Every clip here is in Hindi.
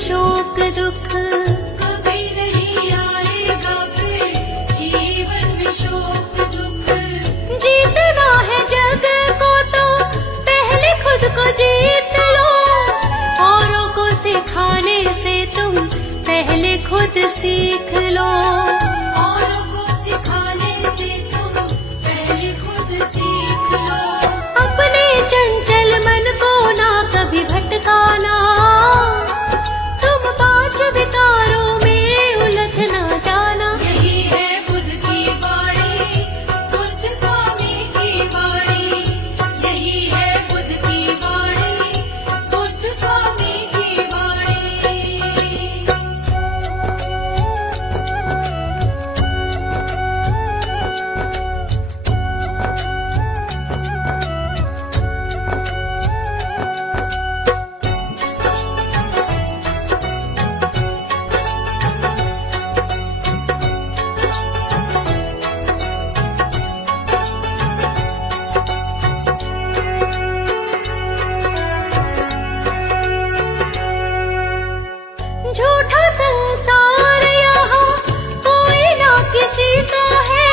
शोक दुख कभी नहीं आएगा फिर जीवन में शोक दुख। जीतना है जग को तो पहले खुद को जीत लो, औरों को सिखाने से तुम पहले खुद सीख लो। औरों को सिखाने से तुम पहले खुद सीख लो। अपने चंचल मन को ना कभी भटकाना, तुम पांच विकारों में उलझ ना जाना। यही है बुद्ध की वाणी, बुद्ध स्वामी की वाणी। यही है बुद्ध की वाणी, बुद्ध स्वामी की वाणी। झूठा संसार यहाँ कोई ना किसी का है,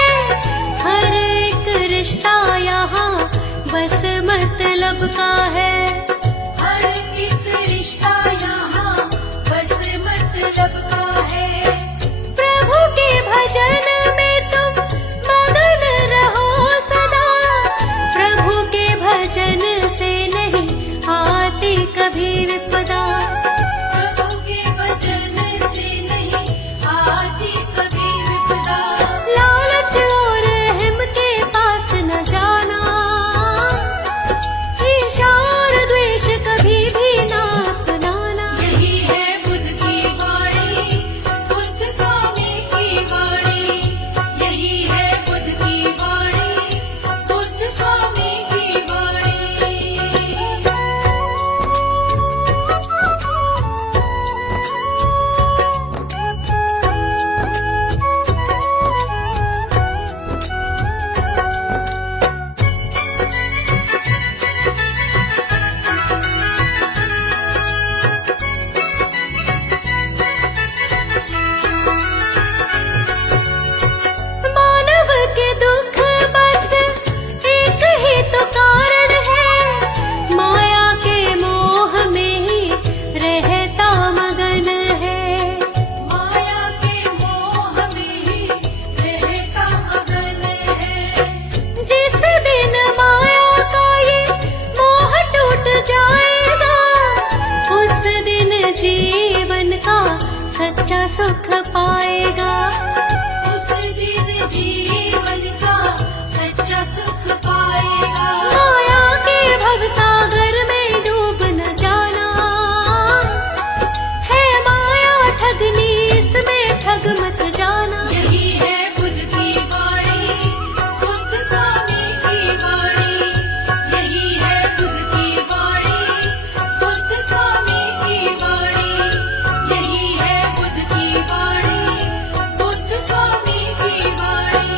हर एक रिश्ता यहाँ बस मतलब का है। हर एक रिश्ता यहाँ बस मतलब का है। प्रभु के भजन में तुम मगन रहो सदा, प्रभु के भजन से नहीं आती कभी विपदा। प्रभु के भजन से नहीं आती कभी विपदा। लालच और अहम के पास न जाना, ईर्ष्या और द्वेष कभी भी ना अपनाना। यही है बुद्ध की वाणी, बुद्ध स्वामी की वाणी। यही है बुद्ध की वाणी, बुद्ध स्वामी की वाणी। मानव के दुख बस एक ही तो कारण है, माया के मोह में ही रहता मगन है। माया के मोह में ही रहता मगन है। जिस दिन माया का ये मोह टूट जाएगा, उस दिन जीवन का सच्चा सुख पाएगा। उस दिन जीवन का सच्चा सुख पाएगा। माया के भवसागर में डूब न जाना, है माया ठगनी इसमें ठग मत जाना। यही है बुद्ध की वाणी, बुद्ध स्वामी की वाणी। यही है बुद्ध की वाणी, बुद्ध स्वामी की वाणी। यही है बुद्ध की वाणी, बुद्ध स्वामी की वाणी।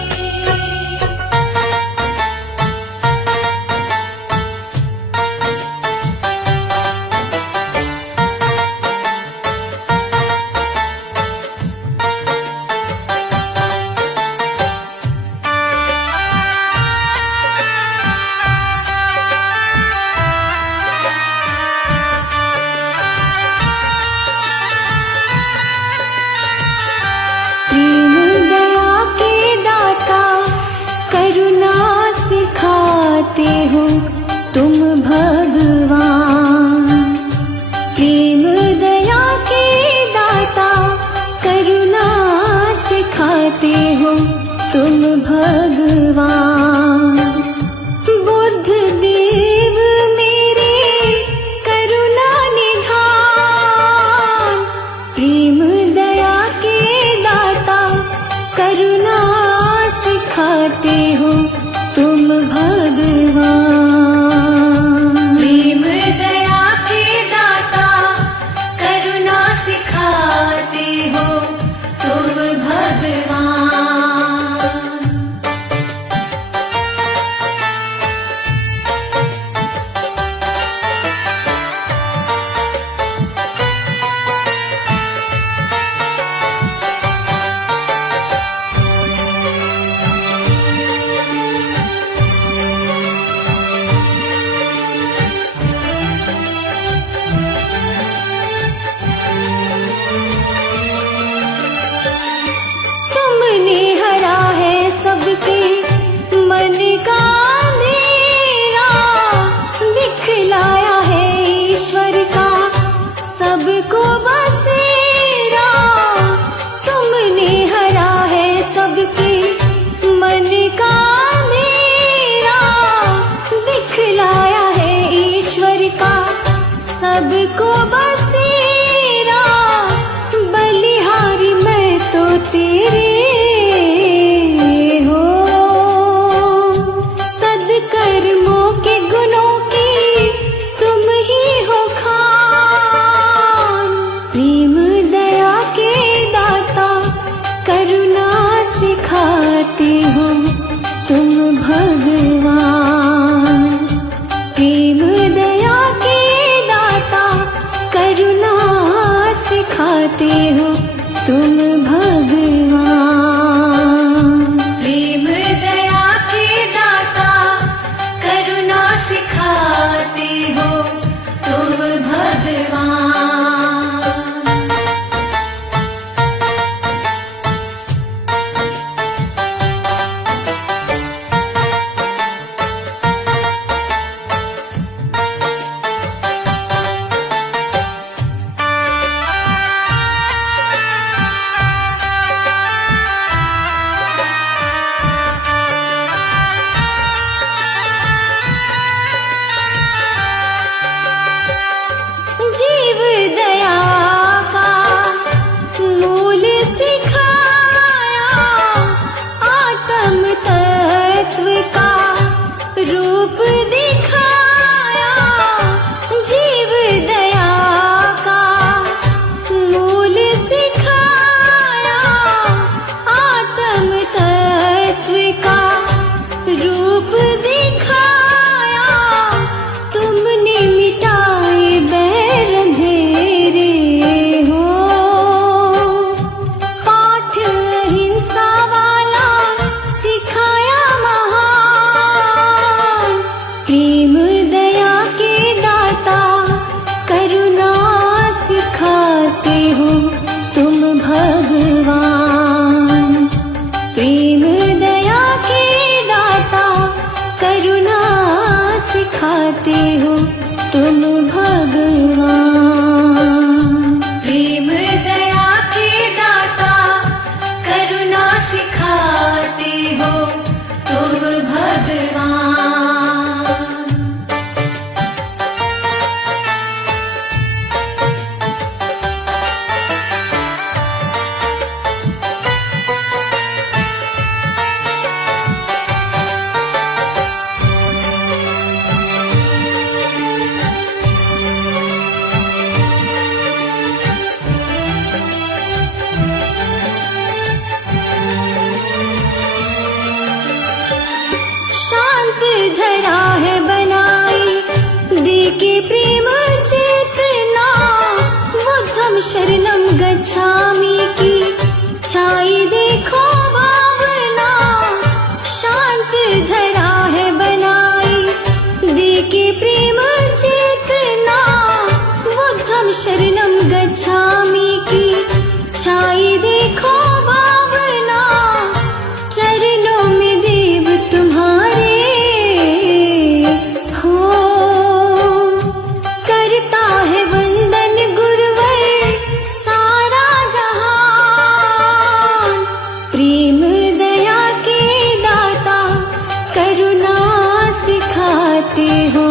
प्रेम दया के दाता करुणा सिखाते हो तुम भगवान। प्रेम दया के दाता करुणा सिखाते हो तुम भगवान। बुद्ध देव मेरे करुणा निधान, प्रेम दया के दाता करुणा सिखाते हो तुम भगवान। प्रेम दया के दाता करुणा सिखाते हो तुम भगवान। प्रेम दया के दाता करुणा सिखाते हो तुम भगवान। प्रेम दया के दाता करुणा सिखाते हो तुम भगवान। जीव दया का मूल सिखाया, आत्म तत्व का रूप दिखाया। जीव दया का मूल सिखाया, आत्म तत्व का रूप दिखाया। तुमने मिटाए बैर अंधेरे हो, पाठ अहिंसा वाला सिखाया महान। प्रेम दया के दाता करुणा सिखाते हो तुम भगवान। प्रेम दया के दाता करुणा सिखाते हो तुम भगवान। प्रेम दया के दाता करुणा सिखाते हो तुम भगवान। शांत धरा है बनाई देके प्रेम चेतना। बुद्धम शरणम गच्छामि की छाई देखो भावना। शांत धरा है बनाई देके प्रेम चेतना। बुद्धम शरणम गच्छामि की छाई देखो भावना। चरणों में देव तुम्हारे हो, करता है वंदन गुरुवर सारा जहान। प्रेम दया के दाता करुणा सिखाते हो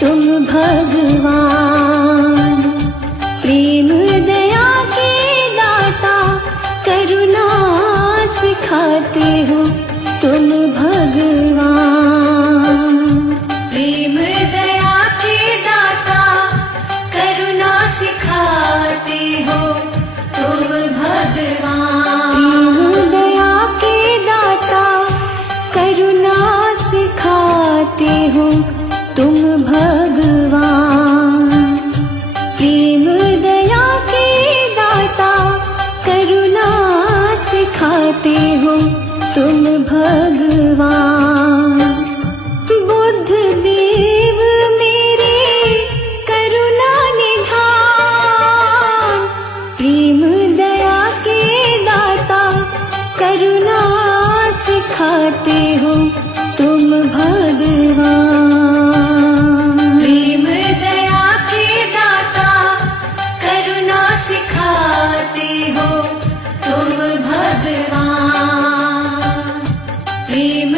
तुम भगवान। प्रेम दया के दाता करुणा सिखाते हो तुम भगवान। प्रेम दया के दाता करुणा सिखाते हो तुम भगवान। प्रेम दया के दाता करुणा सिखाते हो तुम भगवान। प्रेम दया के दाता करुणा सिखाते हो तुम भगवान। बुद्ध देव मेरे करुणा निधान। प्रेम दया के दाता करुणा सिखाते हो तुम भगवान। प्रेम दया के दाता करुणा सिखाते हो तुम भगवान। प्रेम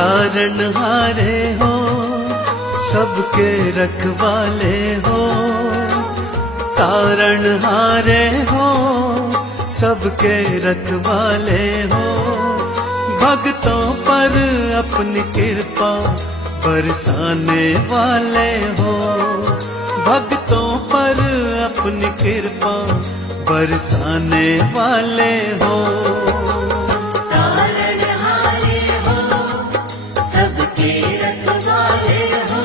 तारनहारे हो, सबके रखवाले हो। तारनहारे हो, सबके रखवाले हो। भक्तों पर अपनी कृपा बरसाने वाले हो। भक्तों पर अपनी कृपा बरसाने वाले हो। तारनहारे हो, सबके रखवाले हो।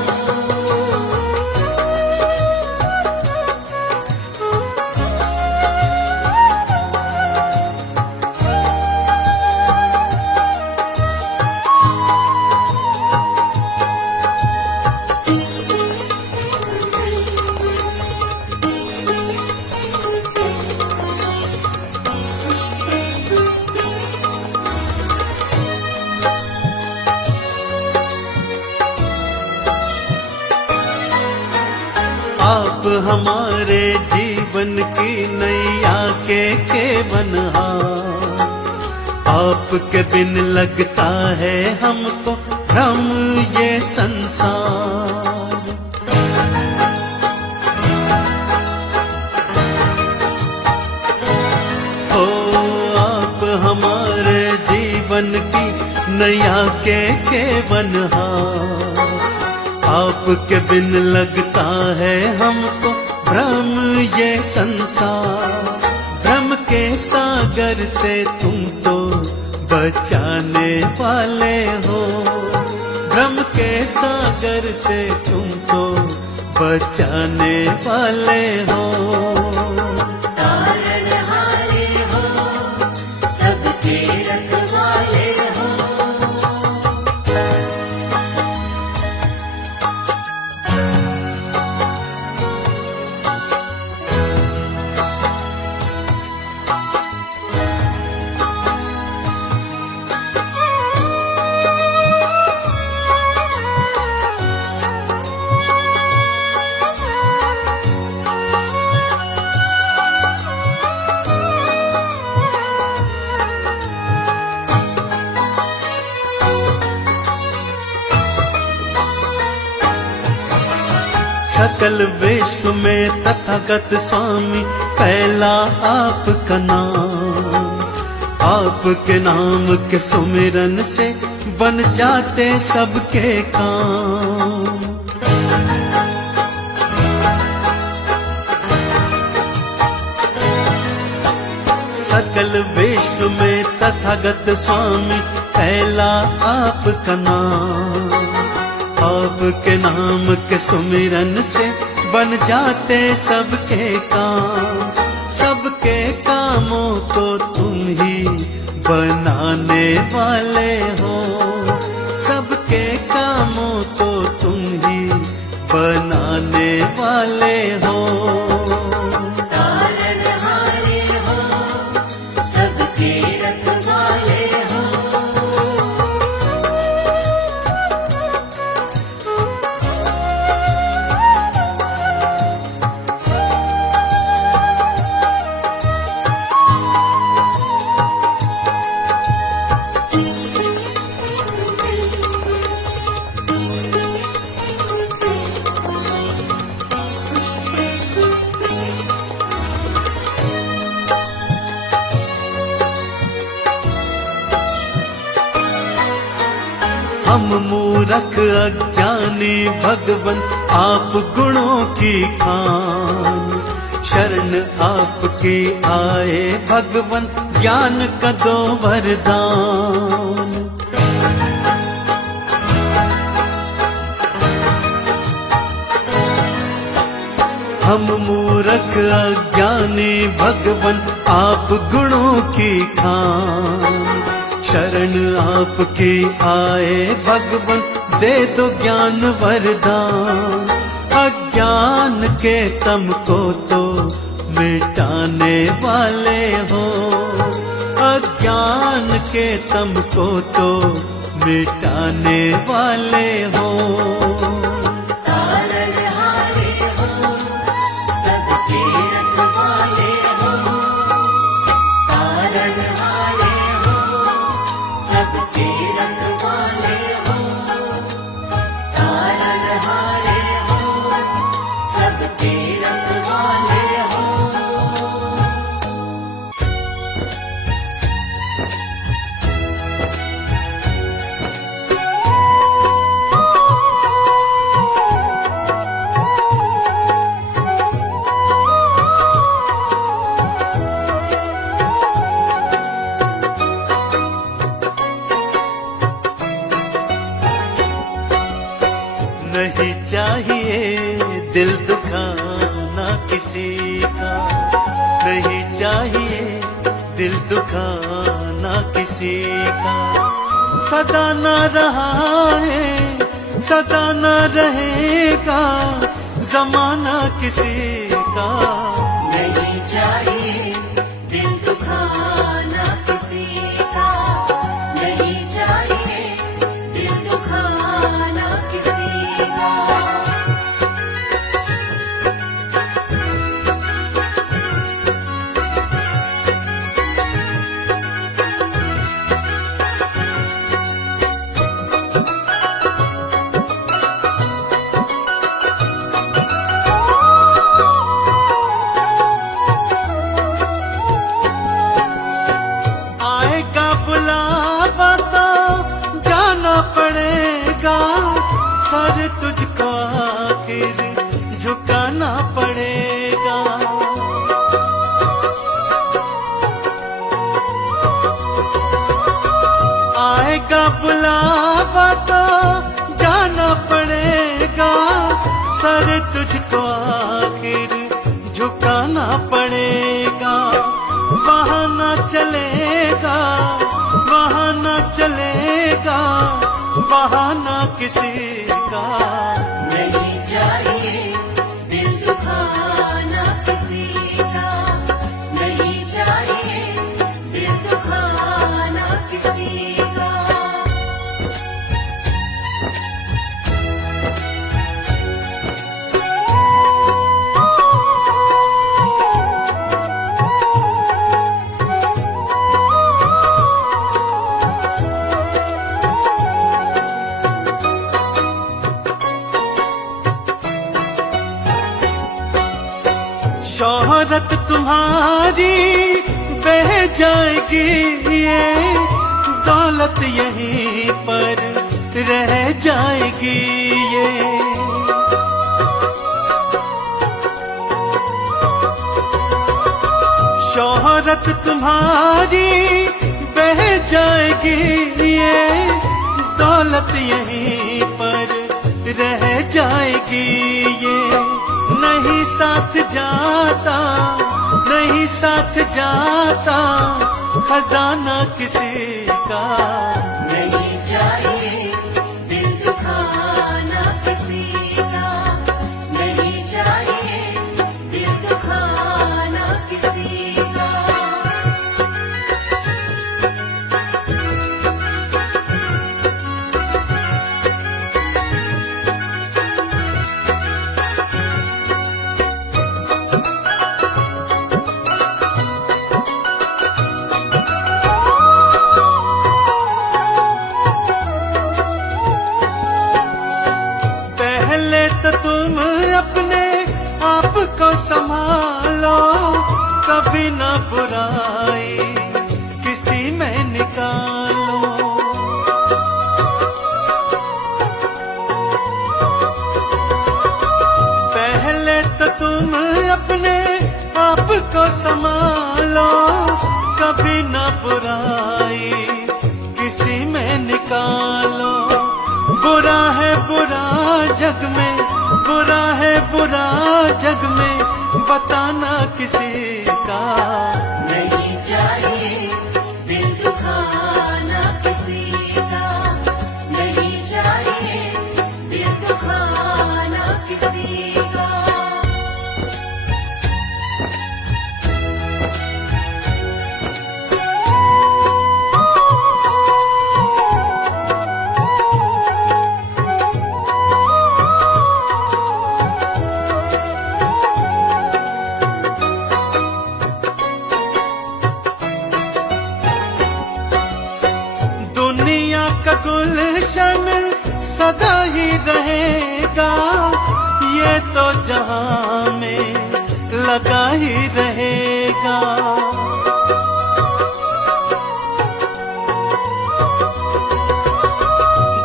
आप हमारे जीवन की नैया के बनहार। आपके बिन लगता है हमको भ्रम ये संसार। ओ आप हमारे जीवन की नैया के बनहार। आपके बिन लगता है हमको भ्रम ये संसार। भ्रम के सागर से तुम तो बचाने वाले हो। भ्रम के सागर से तुम तो बचाने वाले हो। तारनहारे हो, सबके रखवाले हो। सकल विश्व में तथागत स्वामी पहला आपका नाम। आपके नाम के सुमिरन से बन जाते सबके काम। सकल विश्व में तथागत स्वामी पहला आपका नाम। आपके नाम के सुमिरन से बन जाते सबके काम। सबके कामों को तुम ही बनाने वाले हो। सबके कामों को तुम ही बनाने वाले हो। तारनहारे हो, सबके रखवाले हो। हम मूरख अज्ञानी भगवन आप गुणों की खान। शरण आपकी आए भगवन ज्ञान का दो वरदान। हम मूरख अज्ञानी भगवन आप गुणों की खान। शरण आपकी आए भगवन दे दो ज्ञान वरदान। अज्ञान के तम को तो मिटाने वाले हो। अज्ञान के तम को तो मिटाने वाले हो। तारनहारे हो, सबके रखवाले हो। तारनहारे हो, सबके रखवाले हो। किसी का, सदा न रहा है सदा न रहेगा जमाना किसी का। नहीं चाहिए दिल दुखाना किसी का, नहीं चाहिए दिल दुखाना किसी का। सर तुझको आखिर झुकाना पड़ेगा। आएगा बुलावा तो जाना पड़ेगा, सर तुझको आखिर झुकाना पड़ेगा। बहाना चलेगा बहाना चलेगा बहाना किसी का। नहीं चाहिए दिल दुखाना किसी का, नहीं चाहिए दिल दुखाना किसी का। शोहरत तुम्हारी बह जाएगी, ये दौलत यहीं पर रह जाएगी। ये शोहरत तुम्हारी बह जाएगी, ये दौलत यहीं पर रह जाएगी। ये नहीं साथ जाता नहीं साथ जाता खजाना किसी का। नहीं चाहिए दिल दुखाना किसी का, नहीं चाहिए दिल दुखाना किसी का। तुम अपने आप को संभालो, कभी ना बुराई किसी में निकालो। पहले तो तुम अपने आप को संभालो, कभी ना बुराई किसी में निकालो। बुरा है बुरा जग में, बुरा है बुरा जग में बताना किसी का। नहीं चाहिए दिल दुखाना किसी का, नहीं चाहिए दिल दुखाना किसी का। गुलशन सदा ही रहेगा, ये तो जहां में लगा ही रहेगा।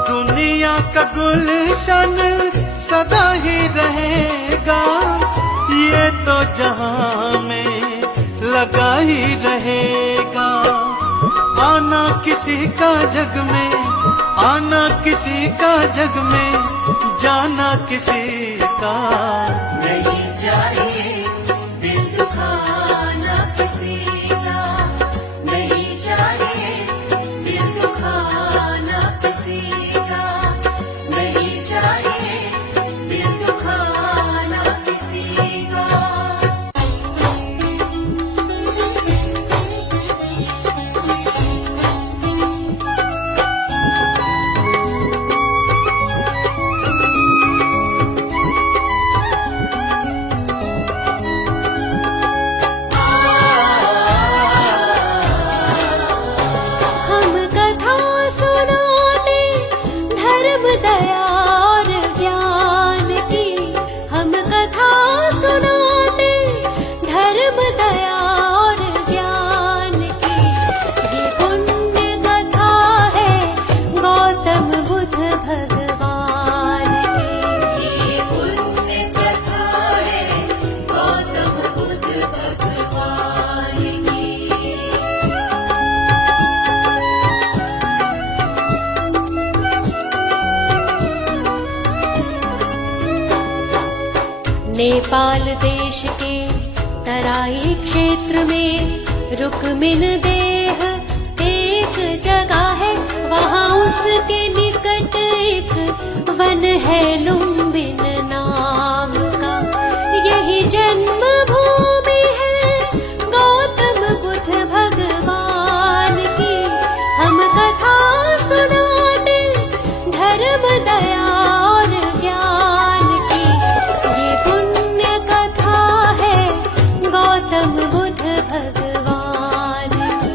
दुनिया का गुलशन सदा ही रहेगा, ये तो जहां में लगा ही रहेगा। आना किसी का जग में, आना किसी का जग में, जाना किसी का। नहीं चाहिए दिल दुखाना किसी का, नहीं चाहिए दिल दुखाना किसी का नहीं चाहिए, दिल दुखाना किसी का। हम कथा सुनाते धर्म दया और ज्ञान की, हम कथा सुनाते धर्म दया और ज्ञान की। ये पुण्य कथा है गौतम बुद्ध भगवान की। ये पुण्य कथा है गौतम बुद्ध भगवान की। नेपाल देश के तराई क्षेत्र में रुक्मिन देह एक जगह है, वहाँ उसके निकट एक वन है लुम्बिन नाम का। यही जन्म भूमि है गौतम बुद्ध भगवान की। हम कथा सुनाते धर्म दया और ज्ञान की। ये पुण्य कथा है गौतम बुद्ध भगवान की।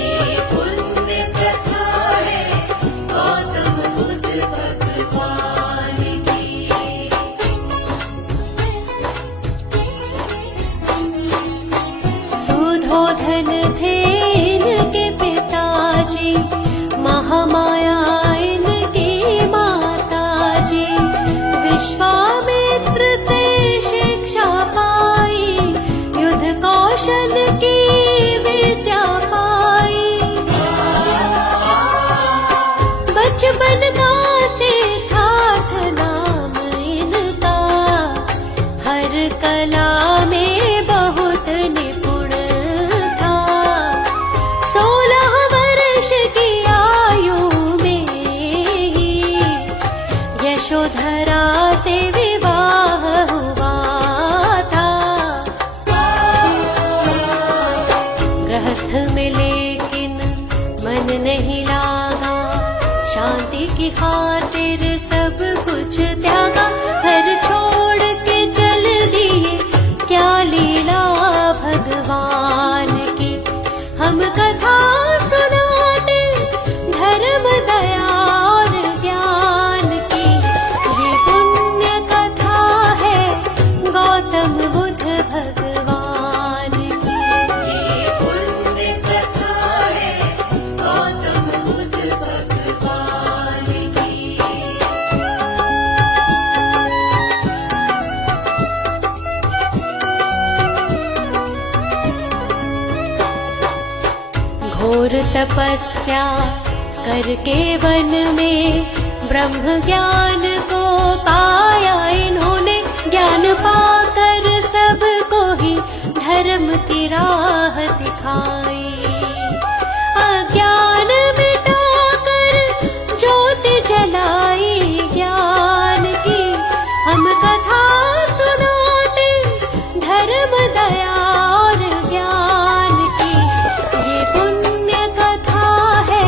ये पुण्य कथा है गौतम बुद्ध भगवान की। सुधोधन थे इनके पिताजी, महामाया इनकी माताजी। विश्वामित्र से शिक्षा पाई, युद्ध कौशल की विद्या पाई। बचपन का सिद्धार्थ नाम इनका, हर कला में बहुत निपुण था। 16 वर्ष की आयु में ही यशोधरा से विवाह हुआ था। गृहस्थ में लेकिन मन नहीं लागा, शांति की खातिर सब कुछ त्यागा। घर छोड़ के चल दिए, क्या लीला भगवान की। हम कथा सुनाते धर्म दया और ज्ञान की। ये पुण्य कथा है गौतम बुद्ध भगवान की। ये पुण्य कथा है गौतम बुद्ध भगवान की। घोर तपस्या करके वन में ब्रह्म ज्ञान को पाया इन्होंने। ज्ञान पाकर सबको ही धर्म की राह दिखाई। अज्ञान मिटाकर ज्योति जलाई ज्ञान की। हम कथा सुनाते धर्म दया और ज्ञान की। ये पुण्य कथा है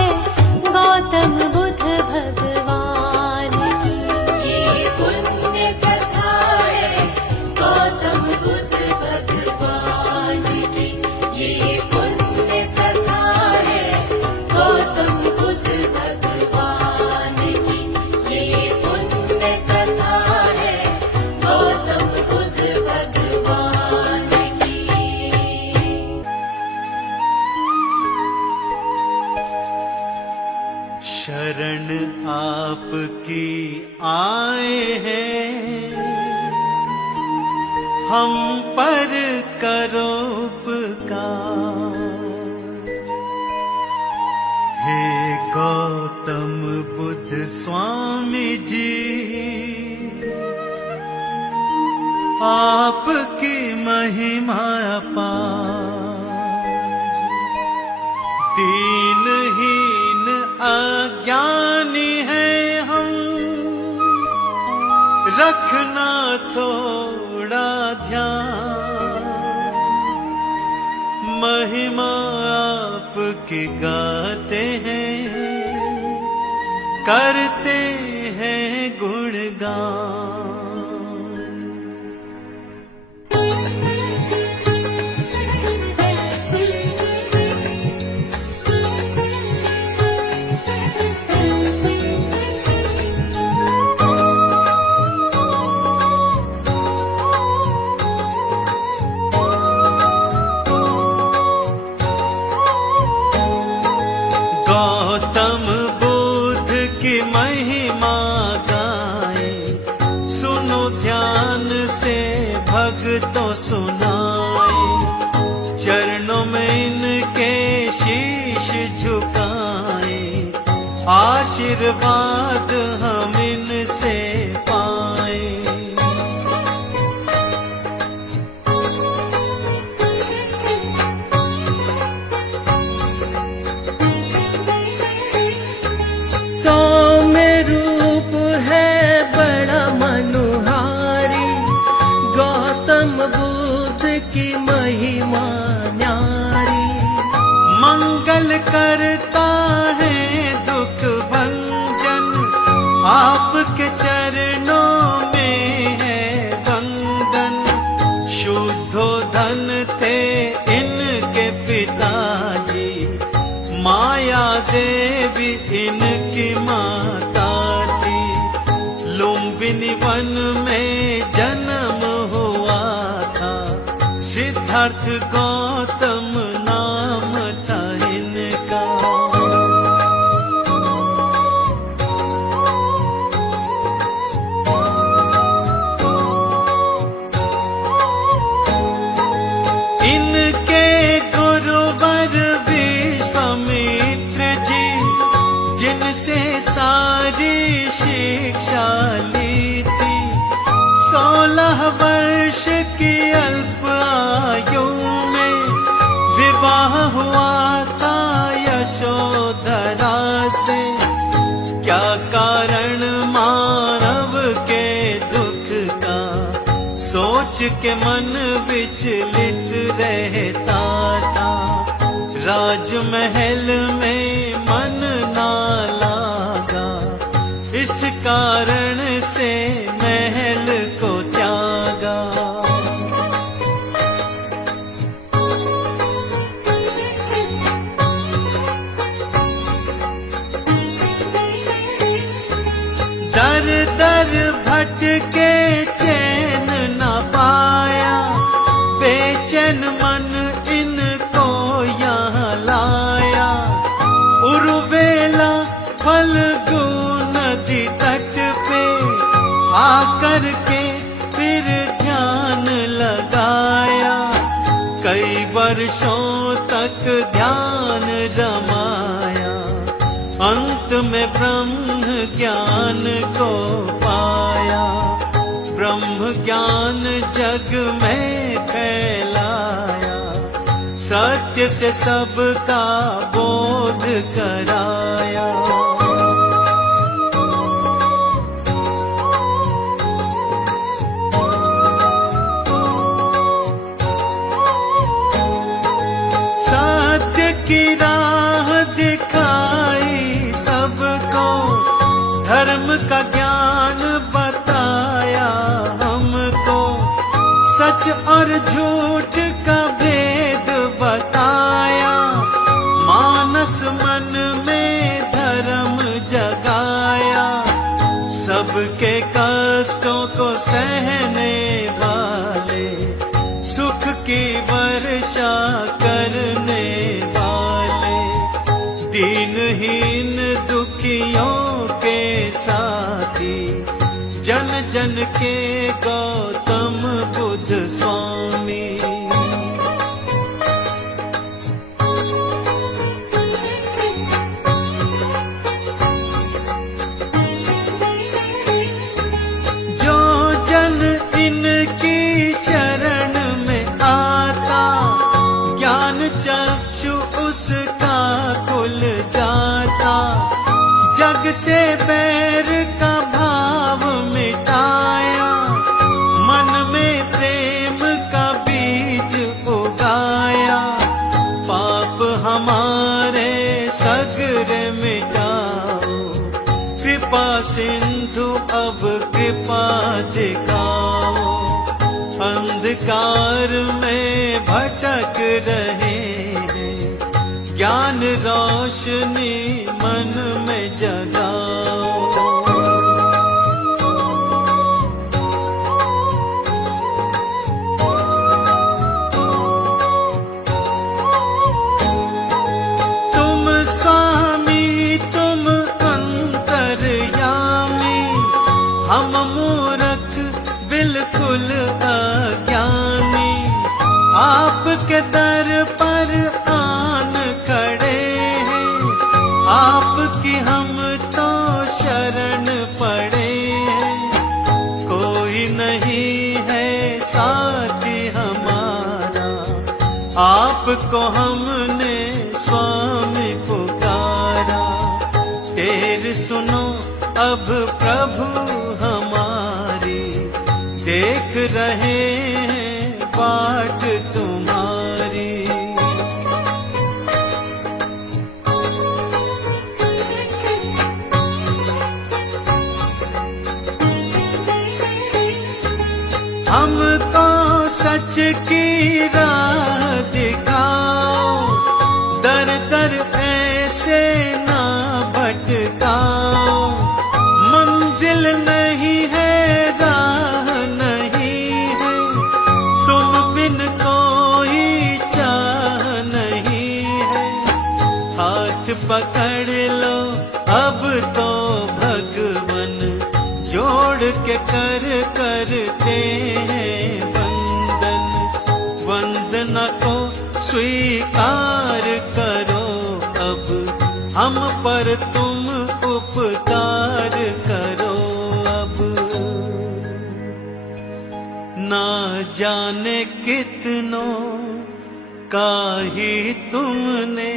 गौतम बुद्ध भगवान की। ये पुण्य कथा है गौतम बुद्ध भगवान की। ये पुण्य कथा है गौतम बुद्ध भगवान की। ये पुण्य कथा है गौतम बुद्ध भगवान की। शरण आपकी आए हैं, हम पर करो उपकार। हे गौतम बुद्ध स्वामी जी, आपकी महिमा अपार। दीनहीन रखना थोड़ा ध्यान, महिमा आपकी गाते हैं, करते हैं गुणगान। गौतम बुद्ध की महिमा गाए, सुनो ध्यान से भक्तों सुनाए, चरणों में इनके शीश झुकाए, आशीर्वाद हम इनसे पाए। सौम्य रूप है बड़ा मनोहारी, गौतम बुद्ध की महिमा न्यारी। मंगल करता है दुख भंजन, आपके चरणों में है वंदन। शुद्धो धन थे इनके पिताजी, माया देवी इनकी माता थी। लुम्बिनी वन में जन्म हुआ था, सिद्धार्थ गौतम नाम था इनका। इनके गुरुवर विश्वामित्र जी, जिनसे सारी शिक्षा ली थी। 16 वर्ष की अल्प आयु में विवाह हुआ था यशोधरा से। क्या कारण मानव के दुख का, सोच के मन विचलित रहता था। राजमहल में मन ना लागा, इस कारण से महल को त्यागा। दर दर भटके चैन न पाया, बेचैन मन इनको यहाँ लाया। उर्वेला फल्गु नदी तट पे आकर के फिर ध्यान लगाया। कई वर्षों तक ध्यान रमाया, अंत में ब्रह्म ज्ञान को पाया। ब्रह्म ज्ञान जग में फैलाया, सत्य से सबका बोध कराया। सत्य की राह दिखाई सबको, धर्म का ज्ञान बताया हमको। सच और झूठ का भेद बताया, मानस मन में धर्म जगाया। सबके कष्टों को सहने वाले, सुख की वर्षा करने वाले। दीनहीन दुखियों के साथी, जन जन के गौतम बुद्ध स्वामी। जो जन इनकी शरण में आता, ज्ञान चक्षु उसका खुल जाता। जग से बैर का भाव मिटाया, रे मिटाओ। कृपा सिंधु अब कृपा दिखाओ। अंधकार में भटक रहे हैं, ज्ञान रोशनी मन में जगाओ। तुम स्वामी तुम अंतर्यामी, हम मूर्ख बिल्कुल अज्ञानी। आपके दर पर आन खड़े हैं, आपकी हम तो शरण पड़े हैं। कोई नहीं है साथी हमारा, आपको हमने स्वामी पुकारा। तेर सुनो अब प्रभु हमारी, देख रहे हैं बाट तुम्हारी। हमको सच की राह दिखाओ, दर दर ऐसे ना भटकाओ। मंजिल नहीं है राह नहीं है, तुम बिन कोई चाह नहीं है। हाथ पकड़ लो अब तो भगवन, जोड़ के करते हैं वंदन। वंदना को स्वीकार करो अब, हम पर तुम उपकार करो अब। ना जाने कितनों का ही तुमने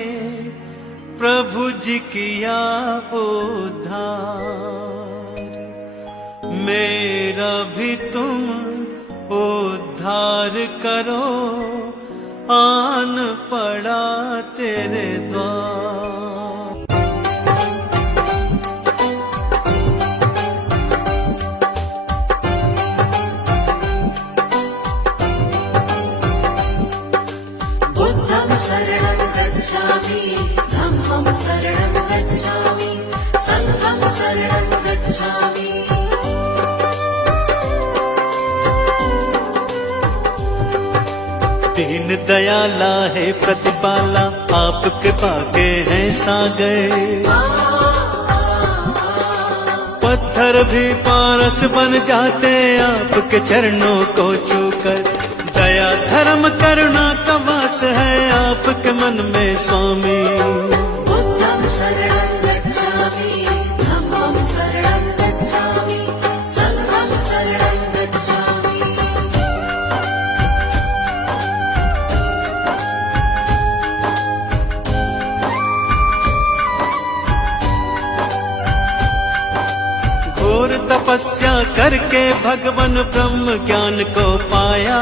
प्रभु जी किया उद्धार। मेरा भी तुम उद्धार करो, आन पड़ा तेरे द्वार। बुद्धं शरणं गच्छामि, धम्मं शरणं गच्छामि, संघं शरणं गच्छामि। दीन दयाला है प्रतिपाला, आप कृपा के हैं सागर। पत्थर भी पारस बन जाते आपके चरणों को छूकर। दया धर्म करुणा का वास है आपके मन में स्वामी। बुद्धं शरणं गच्छामि, धम्मं शरणं गच्छामि, संघं शरणं गच्छामि। घोर तपस्या करके भगवान ब्रह्म ज्ञान को पाया।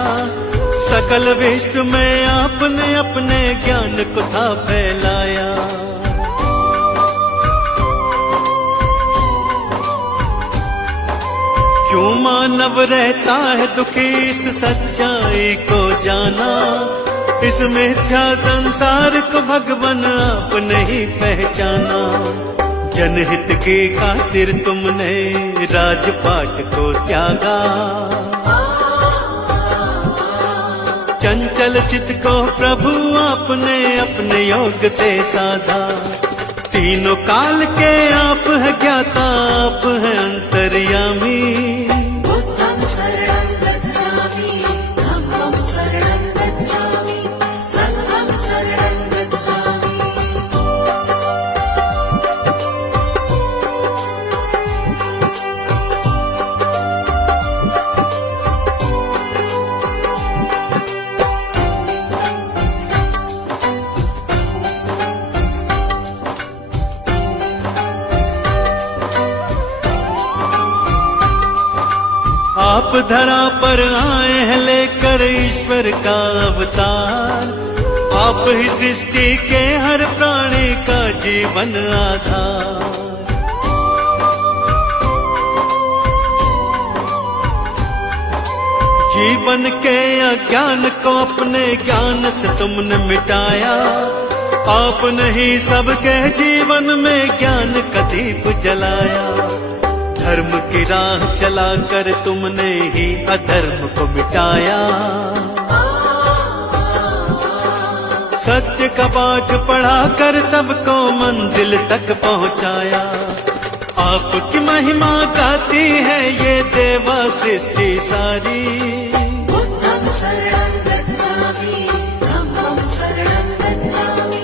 सकल विश्व में आपने अपने ज्ञान को था फैलाया। क्यों मानव रहता है दुखी इस सच्चाई को जाना। इस मिथ्या संसार को भगवान आपने ही पहचाना। जनहित की खातिर तुमने राजपाट को त्यागा। चंचल चित्त को प्रभु आपने अपने योग से साधा। तीनों काल के आप है ज्ञाता, आप है अंतर्यामी। बुद्धं शरणं गच्छामि, धम्मं शरणं गच्छामि, संघं शरणं गच्छामि। आप धरा पर आए हैं लेकर ईश्वर का अवतार। आप आप ही सृष्टि के हर प्राणी का जीवन आधार। जीवन के अज्ञान को अपने ज्ञान से तुमने मिटाया। आप नहीं सबके जीवन में ज्ञान का दीप जलाया। धर्म की राह चलाकर तुमने ही अधर्म को मिटाया। सत्य का पाठ पढ़ाकर सबको मंजिल तक पहुंचाया। आपकी महिमा गाती है ये देवा सृष्टि सारी। बुद्धं शरणं गच्छामि, धम्मं शरणं गच्छामि,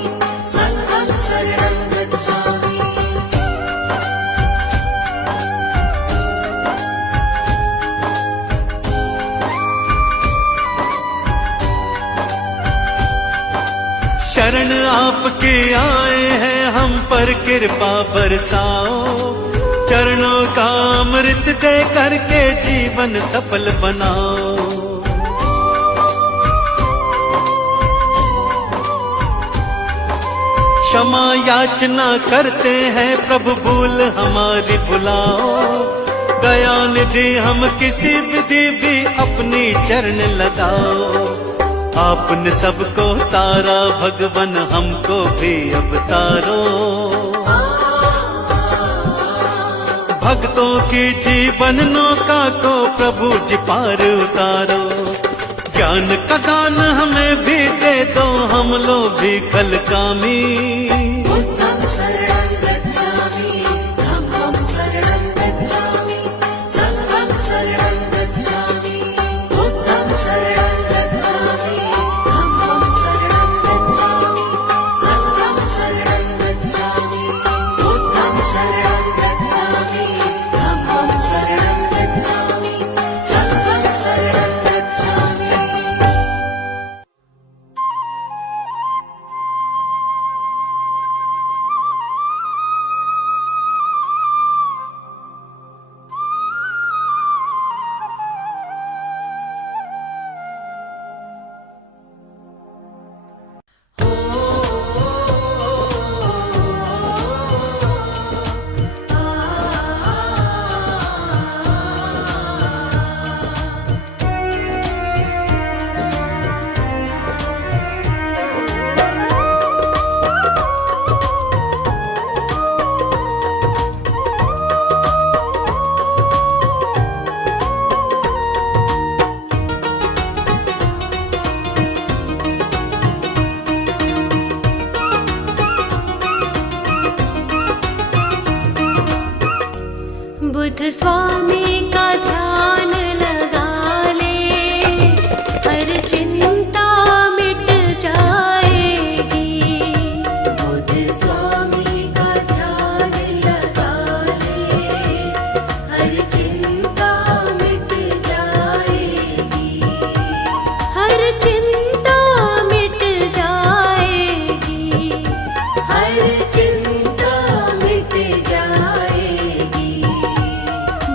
संघं शरणं गच्छामि। शरण आपके आए हैं हम पर कृपा बरसाओ। चरणों का अमृत दे करके जीवन सफल बनाओ। क्षमा याचना करते हैं प्रभु भूल हमारी भुलाओ। दया निधि हम किसी विधि भी अपनी चरण लगाओ। आपने सबको तारा भगवन हमको भी अब तारो। भक्तों की जीवन नौका को प्रभु जी पार उतारो। ज्ञान का दान हमें भी दे दो, हम लोग भी कल कामी। बुद्धं शरणं गच्छामि, धम्मं शरणं गच्छामि, संघं शरणं गच्छामि। बुद्धं शरणं गच्छामि, धम्मं शरणं गच्छामि, संघं शरणं गच्छामि। बुद्धं शरणं गच्छामि, धम्मं शरणं गच्छामि, संघं शरणं गच्छामि। बुद्ध स्वामी का ध्यान लगा ले, हर चिंता मिट जाएगी। बुद्ध स्वामी का ध्यान लगा ले, हर चिंता मिट जाएगी। हर चिंता मिट जाएगी। हर चिंता मिट जाएगी।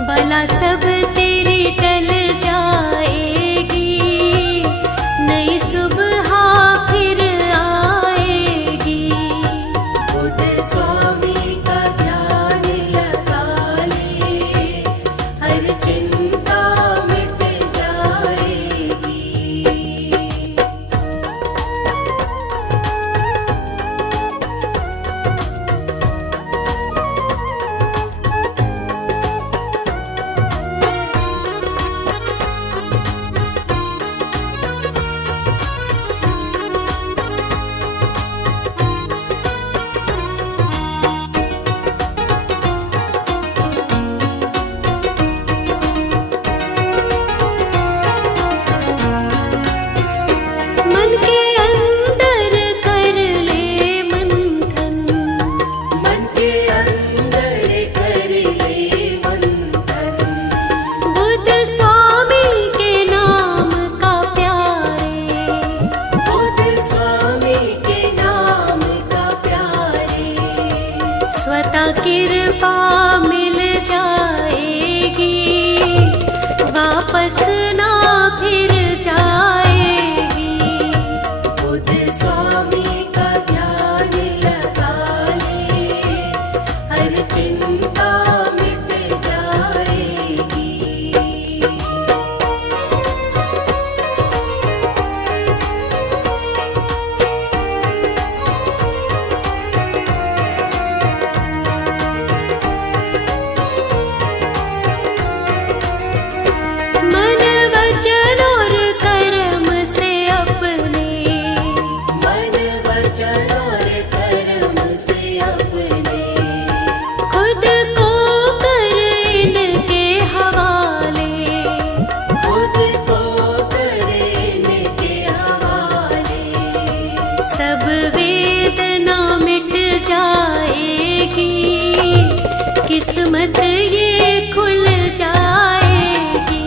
भला सब तेरी टल जाएगी, नई सुबह फिर आएगी। बुद्ध स्वामी का ध्यान लगा ले, हर चिंता मिट जाएगी। मन के अंदर कर ले मंथन, मन के अंदर कर ले मंथन। बुद्ध स्वामी के नाम का प्यारे। बुद्ध स्वामी के नाम का प्यारे। स्वतः कृपा मिल जाएगी, वापस ना फिर जाएगी। बुद्ध स्वामी किस्मत ये खुल जाएगी।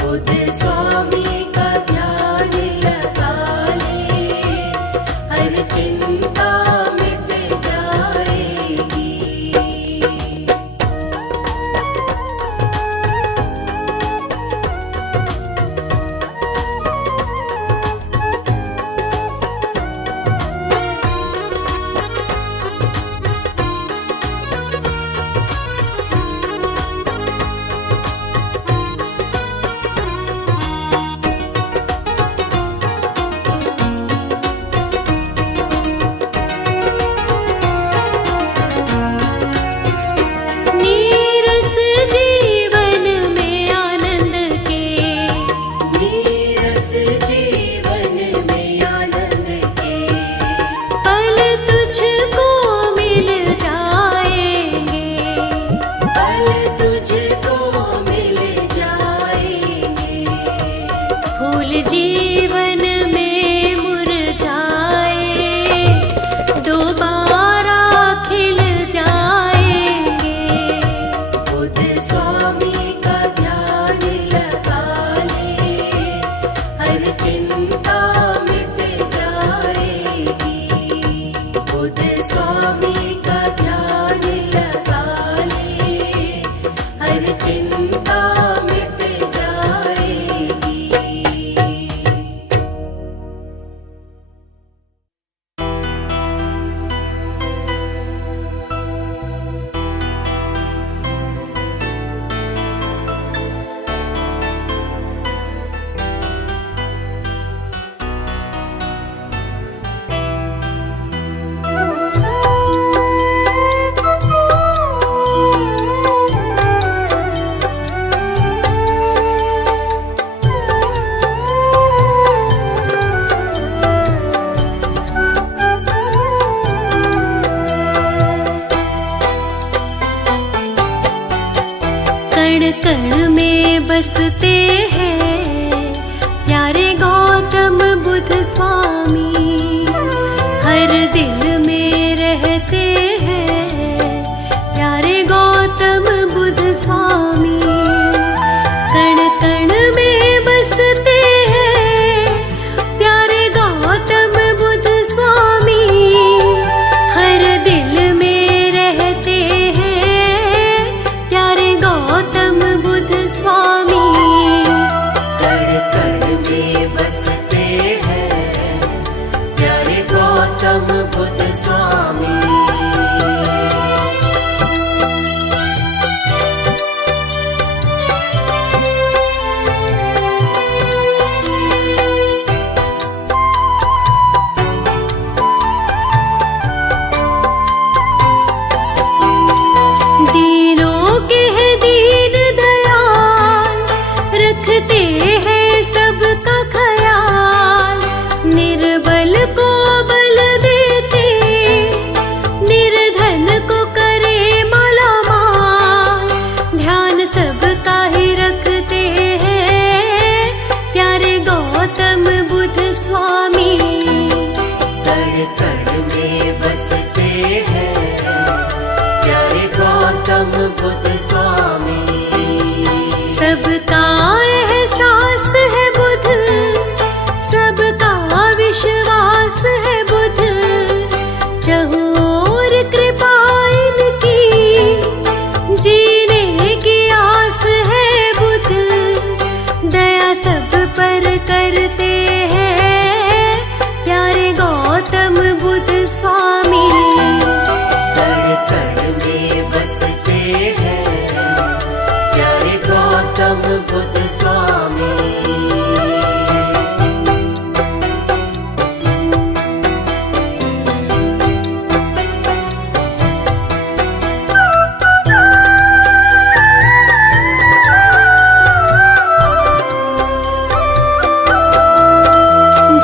बुद्ध स्वामी का ध्यान लगा ले, हर चिंता मिट जाएगी। नीरस जीवन में आनंद के, नीरस जीवन में आनंद के पल तुझको मिल जाएंगे। पल तुझको मिल जाएंगे। फूल जीवन में मुरझाए दोबारा खिल जाएंगे। बुद्ध स्वामी का ध्यान लगा ले, हर चिंता मिट जाएगी। बुद्ध स्वामी का ध्यान लगा ले, हर चिंता मिट जाएगी। कण कण में बसते हैं प्यारे गौतम बुद्ध स्वामी, हर दिल में रहते हैं प्यारे गौतम बुद्ध स्वामी। कण कण में बसते हैं प्यारे गौतम बुद्ध स्वामी, हर दिल में रहते हैं प्यारे गौतम बुद्ध स्वामी। कण कण में बसते हैं प्यारे गौतम बुद्ध स्वामी। दीनों के हैं दीन दयाल, रखते हैं सबका ख्याल। निर्बल को बल देते, निर्धन को करे मालामाल। ध्यान सबका ही रखते हैं प्यारे गौतम बुद्ध स्वामी। कण कण में बसते हैं प्यारे गौतम बुद्ध स्वामी। सबका एहसास है बुद्ध, सबका विश्वास है बुद्ध। चहुओर कृपा इनकी, जीने की आस है बुद्ध। दया सब पर करते हैं प्यारे गौतम बुद्ध स्वामी। कण कण में बसते हैं प्यारे गौतम बुद्ध स्वामी।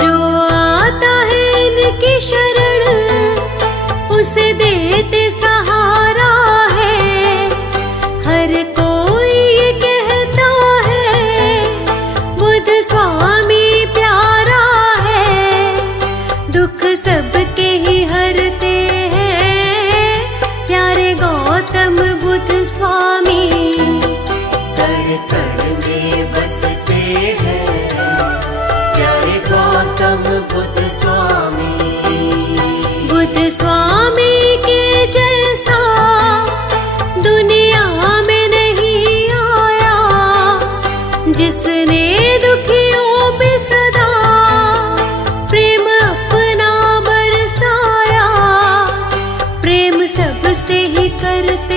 जो आता है इनकी शरण, उसे देते सहारा है। हर कोई ये कहता है बुद्ध स्वामी प्यारा है। दुख सबके ही हरते हैं प्यारे गौतम स्वामी। कण कण में बसते हैं प्यारे गौतम बुद्ध स्वामी। बुद्ध स्वामी के जैसा दुनिया में नहीं आया, जिसने दुखियों पे सदा प्रेम अपना बरसाया। प्रेम सबसे ही करते